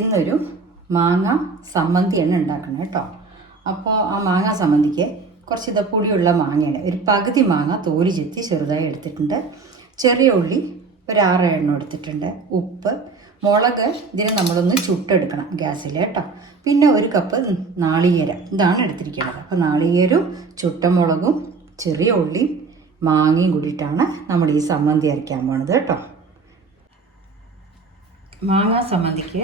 ഇന്നൊരു മാങ്ങ സമ്മന്തിയാണ് ഉണ്ടാക്കുന്നത് കേട്ടോ. അപ്പോൾ ആ മാങ്ങ സമ്മന്തിക്ക് കുറച്ച് ഇതപ്പൊടിയുള്ള മാങ്ങയുടെ ഒരു പകുതി മാങ്ങ തോല് ചെത്തി ചെറുതായി എടുത്തിട്ടുണ്ട്. ചെറിയ ഉള്ളി ഒരു 6 എണ്ണം എടുത്തിട്ടുണ്ട്. ഉപ്പ്, മുളക് ഇതിന് നമ്മളൊന്ന് ചുട്ടെടുക്കണം ഗ്യാസിൽ കേട്ടോ. പിന്നെ 1 കപ്പ് നാളികേരം ഇതാണ് എടുത്തിരിക്കുന്നത്. അപ്പോൾ നാളികേരവും ചുട്ടമുളകും ചെറിയ ഉള്ളിയും മാങ്ങയും കൂടിയിട്ടാണ് നമ്മൾ ഈ സമ്മന്തി അരയ്ക്കാൻ പോണത് കേട്ടോ. മാങ്ങ സമ്മന്തിക്ക്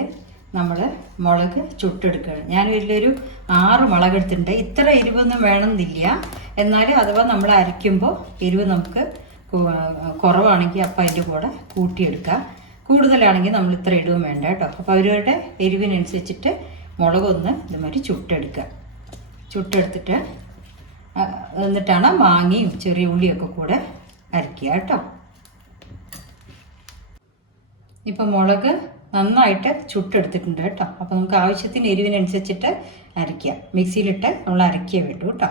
നമ്മൾ മുളക് ചുട്ടെടുക്കുകയാണ്. ഞാൻ വലിയൊരു 6 മുളക് എടുത്തിട്ടുണ്ട്. ഇത്ര എരിവൊന്നും വേണമെന്നില്ല. എന്നാലും അഥവാ നമ്മൾ അരയ്ക്കുമ്പോൾ എരിവ് നമുക്ക് കുറവാണെങ്കിൽ അപ്പം അതിൻ്റെ കൂടെ കൂട്ടിയെടുക്കുക. കൂടുതലാണെങ്കിൽ നമ്മൾ ഇത്ര എരിവും വേണ്ട കേട്ടോ. അപ്പോൾ അവരുടെ എരിവിനനുസരിച്ചിട്ട് മുളകൊന്ന് ഇതുമാതിരി ചുട്ടെടുത്തിട്ട് എന്നിട്ടാണ് മാങ്ങയും ചെറിയ ഉള്ളിയൊക്കെ കൂടെ അരയ്ക്കുക കേട്ടോ. ഇപ്പം മുളക് നന്നായിട്ട് ചുട്ടെടുത്തിട്ടുണ്ട് കേട്ടോ. അപ്പോൾ നമുക്ക് ആവശ്യത്തിന് എരിവിനനുസരിച്ചിട്ട് അരയ്ക്കുക. മിക്സിയിലിട്ട് നമ്മൾ അരയ്ക്കുക വേണ്ടു കേട്ടോ.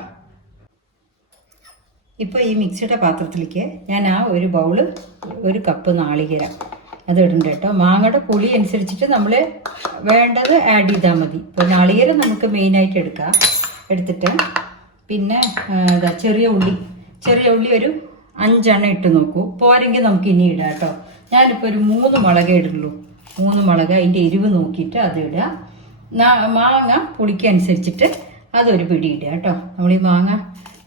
ഇപ്പോൾ ഈ മിക്സിയുടെ പാത്രത്തിലേക്ക് ഞാൻ ആ ഒരു ബൗള് 1 കപ്പ് നാളികേരം അത് ഇടുന്നുണ്ട് കേട്ടോ. മാങ്ങയുടെ പുളി അനുസരിച്ചിട്ട് നമ്മൾ വേണ്ടത് ആഡ് ചെയ്താൽ മതി. ഇപ്പോൾ നാളികേരം നമുക്ക് മെയിനായിട്ട് എടുത്തിട്ട് പിന്നെ ചെറിയ ഉള്ളി ഒരു 5 എണ്ണം ഇട്ട് നോക്കൂ. പോരെങ്കിൽ നമുക്ക് ഇനി ഇടാം കേട്ടോ. ഞാനിപ്പോൾ ഒരു 3 മുളകേ ഇടുള്ളൂ. 3 മുളക് അതിൻ്റെ എരിവ് നോക്കിയിട്ട് അത് ഇടുക. മാങ്ങ പുളിക്കനുസരിച്ചിട്ട് അതൊരു പിടി ഇടുക കേട്ടോ. നമ്മൾ ഈ മാങ്ങ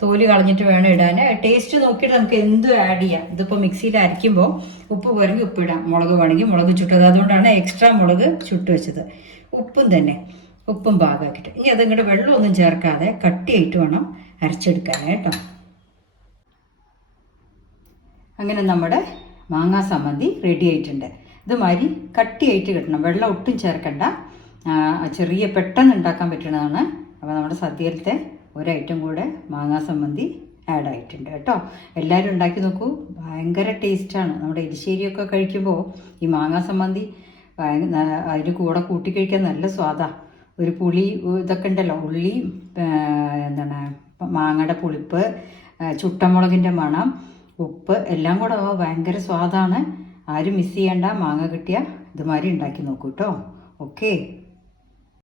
തോല് കളഞ്ഞിട്ട് വേണം ഇടാൻ. ടേസ്റ്റ് നോക്കിയിട്ട് നമുക്ക് എന്തും ആഡ് ചെയ്യാം. ഇതിപ്പോൾ മിക്സിയിൽ അരയ്ക്കുമ്പോൾ ഉപ്പ് പോരെങ്കിൽ ഉപ്പ് ഇടാം, മുളക് വേണമെങ്കിൽ മുളക് ചുട്ടത്. അതുകൊണ്ടാണ് എക്സ്ട്രാ മുളക് ചുട്ട് വെച്ചത്. ഉപ്പും പാകമാക്കിയിട്ട് ഇനി അതിങ്ങോട്ട് വെള്ളമൊന്നും ചേർക്കാതെ കട്ടിയായിട്ട് വേണം അരച്ചെടുക്കാൻ കേട്ടോ. അങ്ങനെ നമ്മുടെ മാങ്ങാ സമ്മന്തി റെഡി ആയിട്ടുണ്ട്. ഇതുമാതിരി കട്ടിയായിട്ട് കിട്ടണം, വെള്ളം ഒട്ടും ചേർക്കണ്ട. ചെറിയ പെട്ടെന്ന് ഉണ്ടാക്കാൻ പറ്റുന്നതാണ്. അപ്പോൾ നമ്മുടെ സദ്യയിലത്തെ ഒരൈറ്റം കൂടെ മാങ്ങാ സമ്മന്തി ആഡ് ആയിട്ടുണ്ട് കേട്ടോ. എല്ലാവരും ഉണ്ടാക്കി നോക്കൂ, ഭയങ്കര ടേസ്റ്റാണ്. നമ്മുടെ എരിശ്ശേരിയൊക്കെ കഴിക്കുമ്പോൾ ഈ മാങ്ങാ സമ്മന്തി അതിന് കൂടെ കൂട്ടി കഴിക്കാൻ നല്ല സ്വാദാണ്. ഒരു പുളി ഇതൊക്കെ ഉണ്ടല്ലോ, ഉള്ളി മാങ്ങയുടെ പുളിപ്പ്, ചുട്ടമുളകിൻ്റെ മണം, ഉപ്പ് എല്ലാം കൂടെ ഭയങ്കര സ്വാദാണ്. ആരും മിസ് ചെയ്യണ്ട. മാങ്ങ കിട്ടിയാൽ ഇതുമാതിരി ഉണ്ടാക്കി നോക്കൂ കേട്ടോ. ഓക്കെ.